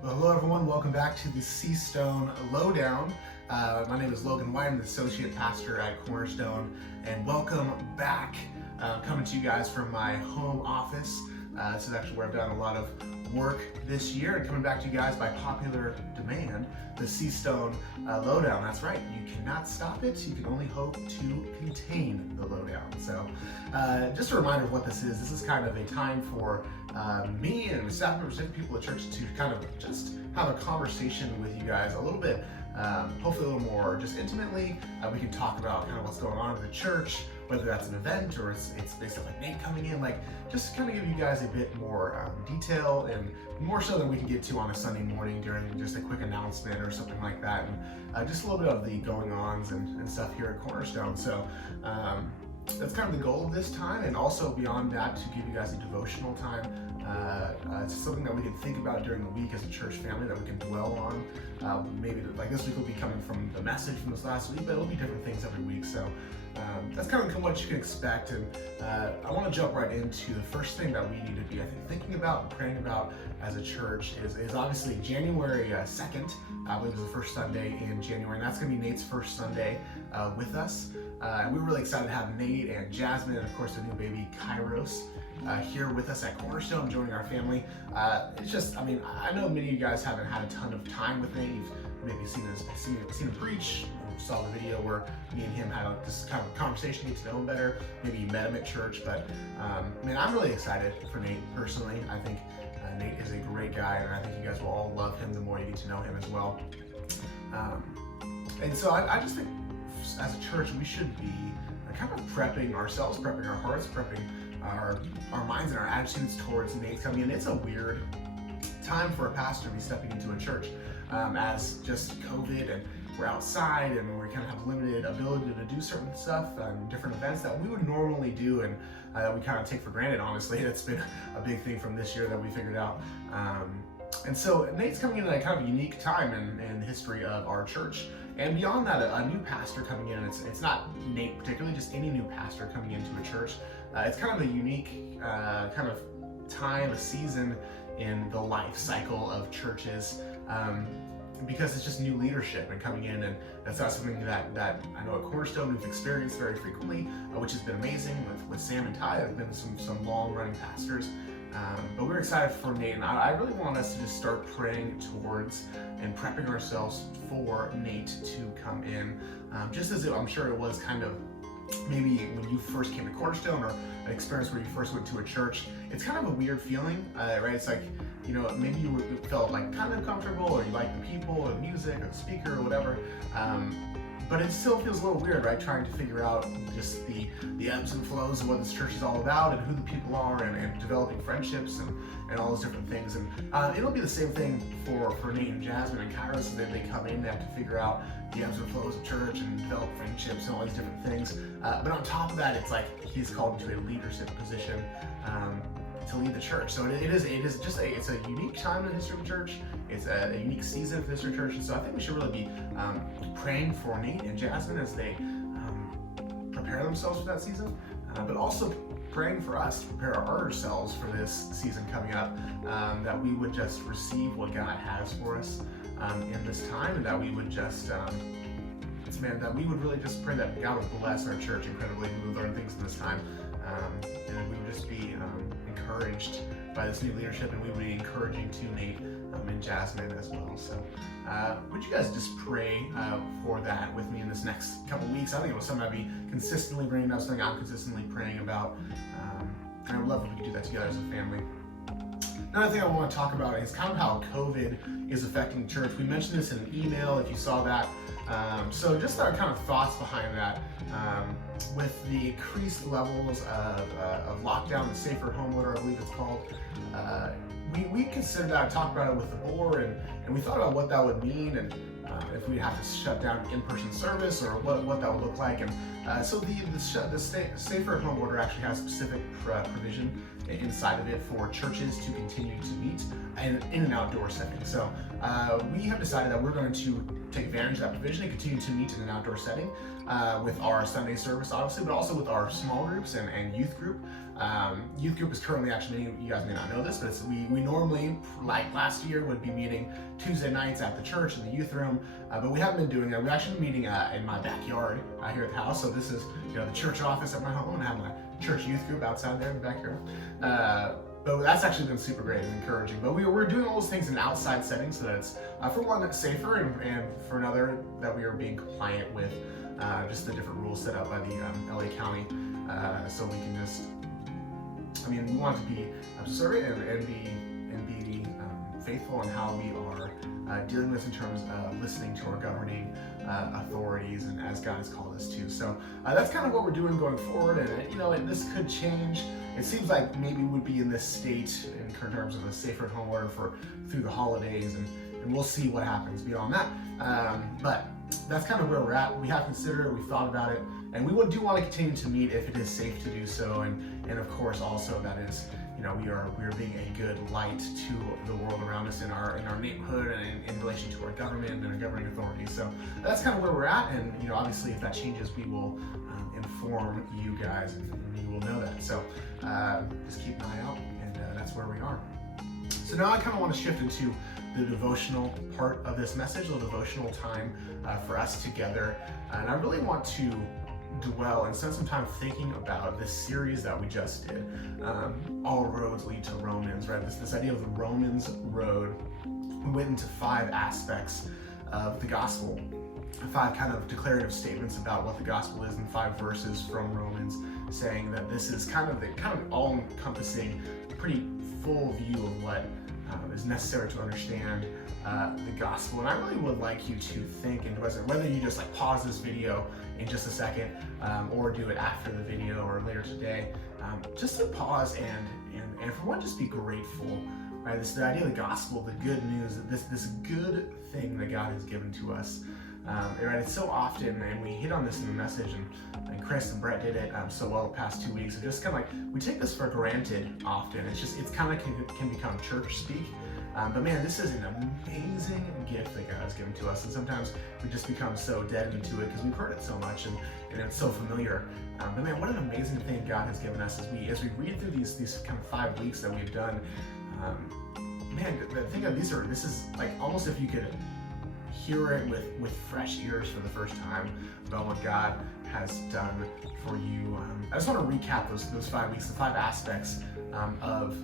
Well, hello everyone, welcome back to the Stone Lowdown. My name is Logan. I'm the associate pastor at Cornerstone, and welcome back. Coming to you guys from my home office. This is actually where I've done a lot of work this year, and coming back to you guys by popular demand, the Stone Lowdown. That's right, you cannot stop it, you can only hope to contain the lowdown. So just a reminder of what this is kind of a time for me and staff members and people at church to kind of just have a conversation with you guys a little bit, hopefully a little more just intimately. We can talk about kind of what's going on in the church, whether that's an event or it's basically like Nate coming in, like just kind of give you guys a bit more detail, and more so than we can get to on a Sunday morning during just a quick announcement or something like that, and just a little bit of the going-ons and stuff here at Cornerstone. So that's kind of the goal of this time, and also beyond that, to give you guys a devotional time. It's something that we can think about during the week as a church family that we can dwell on. Maybe like this week will be coming from the message from this last week, but it'll be different things every week. So that's kind of what you can expect. And I want to jump right into the first thing that we need to be, I think, thinking about and praying about as a church is obviously January 2nd. I believe is the first Sunday in January, and that's going to be Nate's first Sunday with us. And we're really excited to have Nate and Jasmine, and of course the new baby Kairos here with us at Cornerstone, joining our family. It's just, I mean, I know many of you guys haven't had a ton of time with Nate. You've maybe seen him preach, saw the video where me and him had this kind of conversation, get to know him better. Maybe you met him at church, but man, I'm really excited for Nate personally. I think Nate is a great guy, and I think you guys will all love him the more you get to know him as well. And so I just think as a church, we should be kind of prepping ourselves, prepping our hearts, prepping our minds and our attitudes towards Nate coming in. It's a weird time for a pastor to be stepping into a church as just COVID, and we're outside and we kind of have limited ability to do certain stuff and different events that we would normally do, and that we kind of take for granted, honestly. That's been a big thing from this year that we figured out. And so Nate's coming in at a kind of unique time in the history of our church. And beyond that, a new pastor coming in, it's not Nate particularly, just any new pastor coming into a church. It's kind of a unique kind of time, a season in the life cycle of churches, because it's just new leadership and coming in, and that's not something that I know at Cornerstone we've experienced very frequently, which has been amazing with Sam and Ty. There have been some long-running pastors. But we're excited for Nate, and I really want us to just start praying towards and prepping ourselves for Nate to come in, just as I'm sure it was kind of maybe when you first came to Cornerstone, or an experience where you first went to a church. It's kind of a weird feeling, right? It's like, you know, maybe you felt like kind of comfortable, or you like the people or the music or the speaker or whatever. But it still feels a little weird, right? Trying to figure out just the ebbs and flows of what this church is all about, and who the people are, and developing friendships and all those different things. And it'll be the same thing for Nate and Jasmine and Kairos, as they come in. They have to figure out the ebbs and flows of church and develop friendships and all these different things. But on top of that, it's like he's called into a leadership position to lead the church. So it is just it's a unique time in the history of the church. It's a unique season for the history of the church. And so I think we should really be praying for Nate and Jasmine as they prepare themselves for that season, but also praying for us to prepare ourselves for this season coming up, that we would just receive what God has for us in this time, and that we would just that we would really just pray that God would bless our church incredibly. We would learn things in this time, and we would just be encouraged by this new leadership, and we would be encouraging to Nate and Jasmine as well. So would you guys just pray for that with me in this next couple weeks? I think it was something I'd be consistently bringing up, something I'm consistently praying about, and I would love if we could do that together as a family. Another thing I want to talk about is kind of how COVID is affecting the church. We mentioned this in an email, if you saw that. So just our kind of thoughts behind that. With the increased levels of lockdown, the safer home order, I believe it's called, we considered that, talked about it with the board, and we thought about what that would mean, and if we have to shut down in-person service, or what that would look like. And so the safer home order actually has specific provision inside of it for churches to continue to meet in an outdoor setting. So we have decided that we're going to take advantage of that provision and continue to meet in an outdoor setting. with our Sunday service, obviously, but also with our small groups and youth group. Youth group is currently actually meeting, you guys may not know this, but we normally, like last year, would be meeting Tuesday nights at the church in the youth room, but we haven't been doing that. We're actually meeting in my backyard here at the house. So this is the church office at my home, and I have my church youth group outside there in the backyard. But that's actually been super great and encouraging. But we're doing all those things in an outside setting so that it's, for one, that's safer, and for another, that we are being compliant with just the different rules set out by the LA County. So we can just, we want to be observant and be faithful in how we are dealing with this in terms of listening to our governing authorities and as God has called us to. So that's kind of what we're doing going forward, and this could change. It seems like maybe we would be in this state in terms of a safer at home order through the holidays, and we'll see what happens beyond that. But that's kind of where we're at. We have considered it, we've thought about it, and we do want to continue to meet if it is safe to do so, and of course also that is, we are being a good light to the world around us in our neighborhood and in relation to our government and our governing authorities. So that's kind of where we're at, and obviously if that changes, we will inform you guys, and you will know that. So just keep an eye out, and that's where we are. So now I kind of want to shift into the devotional part of this message, the devotional time for us together, and I really want to dwell and spend some time thinking about this series that we just did. All roads lead to Romans, right? This idea of the Romans road. We went into 5 aspects of the gospel, 5 kind of declarative statements about what the gospel is, in 5 verses from Romans, saying that this is kind of all-encompassing, pretty full view of what is necessary to understand the gospel. And I really would like you to think into whether you just pause this video in just a second, or do it after the video or later today, just to pause and for one, just be grateful, right? The idea of the gospel, the good news, this good thing that God has given to us. Right? It's so often, and we hit on this in the message, and Chris and Brett did it so well the past 2 weeks. It's just kind of we take this for granted often. It's kind of can become church speak. But man, this is an amazing gift that God has given to us, and sometimes we just become so dead into it because we've heard it so much and it's so familiar. But man, what an amazing thing God has given us as we read through these kind of 5 weeks that we've done. Man, the thing of this is almost if you could hear it with fresh ears for the first time about what God has done for you. I just want to recap those 5 weeks, the 5 aspects of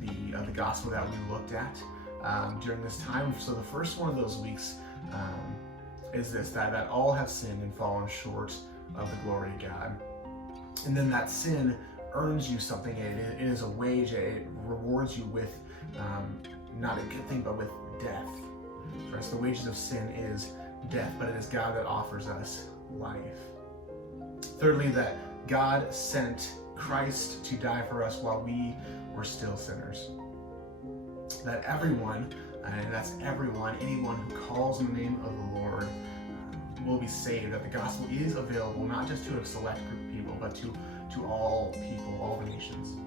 the gospel that we looked at during this time. So the first one of those weeks is this, that all have sinned and fallen short of the glory of God. And then that sin earns you something. It is a wage. It rewards you with not a good thing, but with death. Right? So the wages of sin is death, but it is God that offers us life. Thirdly, that God sent Christ to die for us while we were still sinners. That everyone, and that's everyone, anyone who calls on the name of the Lord will be saved. That the gospel is available not just to a select group of people, but to all people, all the nations.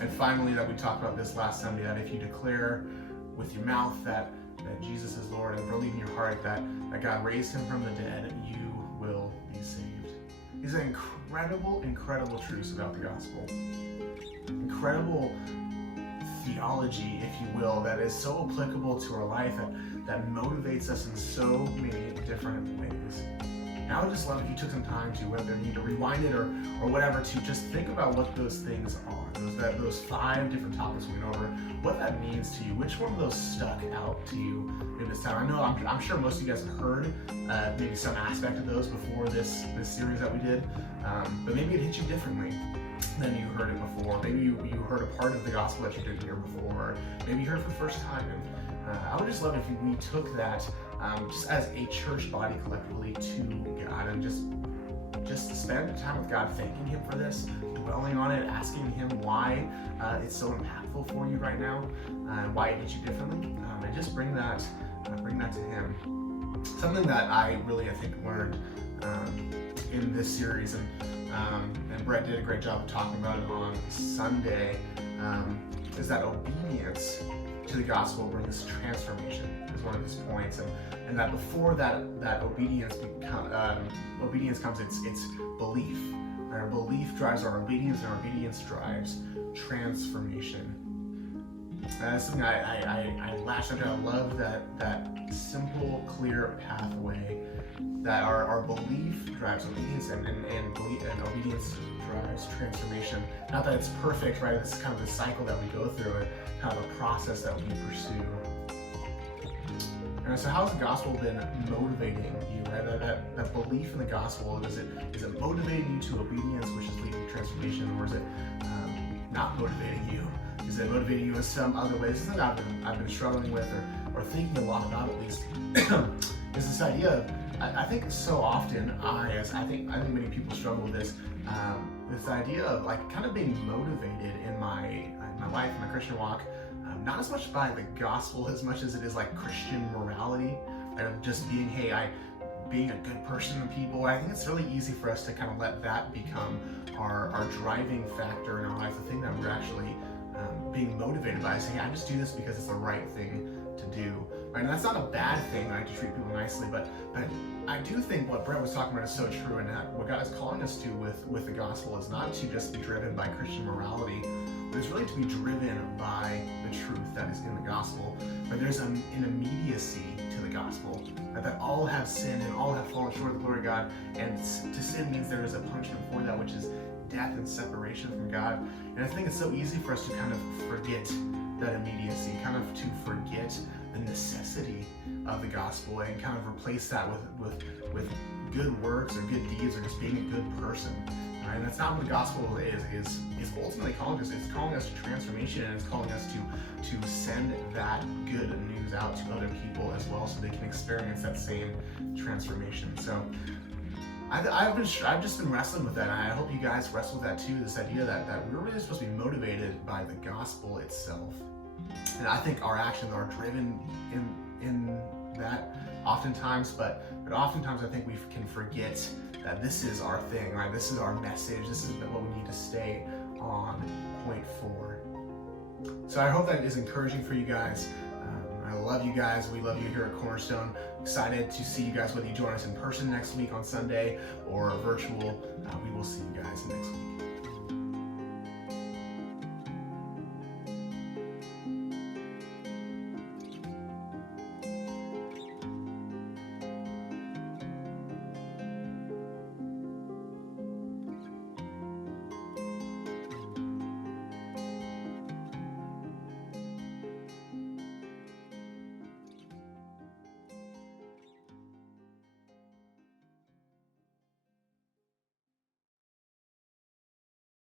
And finally, that we talked about this last Sunday, that if you declare with your mouth that Jesus is Lord and believe in your heart that God raised him from the dead, you will be saved. These are incredible truths about the gospel. Incredible theology, if you will, that is so applicable to our life, that motivates us in so many different ways. And I would just love if you took some time to, whether you need to rewind it or whatever, to just think about what those things are. Those 5 different topics we went over, what that means to you. Which one of those stuck out to you in this time? I know I'm sure most of you guys have heard maybe some aspect of those before this series that we did, but maybe it hit you differently than you heard it before. Maybe you heard a part of the gospel that you didn't hear before. Maybe you heard it for the first time. And I would just love if we took that just as a church body collectively to God, and just spend time with God, thanking him for this, dwelling on it, asking him why it's so impactful for you right now, and why it hit you differently, and just bring that to him. Something that I think learned in this series, and Brett did a great job of talking about it on Sunday, is that obedience to the gospel brings transformation, is one of his points, and that before that obedience comes, it's belief. Our belief drives our obedience, and our obedience drives transformation. That's something I latched onto. I love that simple, clear pathway that our belief drives obedience, and obedience drives transformation. Not that it's perfect, right? This is kind of the cycle that we go through, and kind of a process that we pursue. And so how has the gospel been motivating you? Right? That belief in the gospel, is it motivating you to obedience, which is leading to transformation, or is it not motivating you? Is it motivating you in some other ways? This is something I've been struggling with, or thinking a lot about, at least, is this idea of, I think so often I think many people struggle with this idea of like kind of being motivated in my life, in my Christian walk, not as much by the gospel as much as it is like Christian morality, and just being being a good person to people. I think it's really easy for us to kind of let that become our driving factor in our life, the thing that we're actually being motivated by, saying, I just do this because it's the right thing to do. Right? And that's not a bad thing, right, to treat people nicely, but I do think what Brett was talking about is so true, and that what God is calling us to with the gospel is not to just be driven by Christian morality, but it's really to be driven by the truth that is in the gospel. But there's an immediacy to the gospel, that all have sinned and all have fallen short of the glory of God, and to sin means there is a punishment for that, which is death and separation from God. And I think it's so easy for us to kind of forget that immediacy, kind of to forget the necessity of the gospel, and kind of replace that with good works or good deeds, or just being a good person. Right? And that's not what the gospel is ultimately calling us. It's calling us to transformation, and it's calling us to send that good news out to other people as well, so they can experience that same transformation. So I've just been wrestling with that, and I hope you guys wrestle with that too, this idea that we're really supposed to be motivated by the gospel itself. And I think our actions are driven in that oftentimes, but oftentimes I think we can forget that this is our thing, right? This is our message. This is what we need to stay on point for. So I hope that is encouraging for you guys. I love you guys. We love you here at Cornerstone. Excited to see you guys, whether you join us in person next week on Sunday or virtual. We will see you guys next week.